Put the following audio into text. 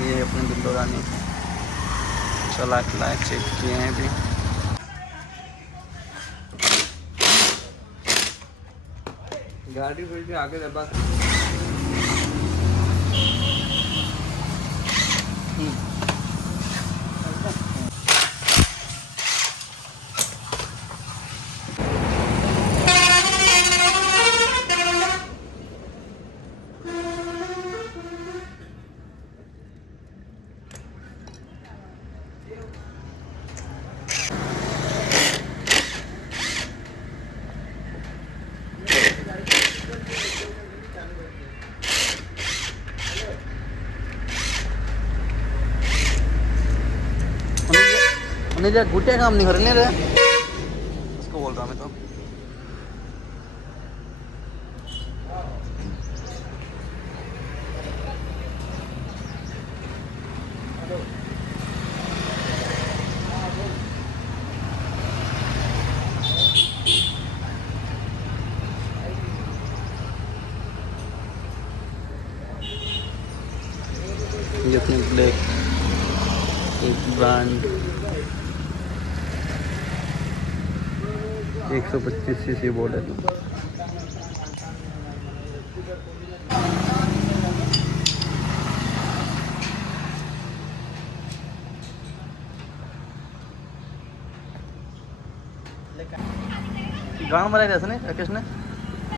ये अपने दुल्लो रानी चला के चेक किए हैं अभी। गाड़ी थोड़ी सी आगे दबा। घुटे काम नहीं कर रहे इसको बोल रहा मैं तो। ये अपने ब्लैक एक ब्रांड 125 सीसी बोर्ड है। गाँव में रह नहीं राकेश ने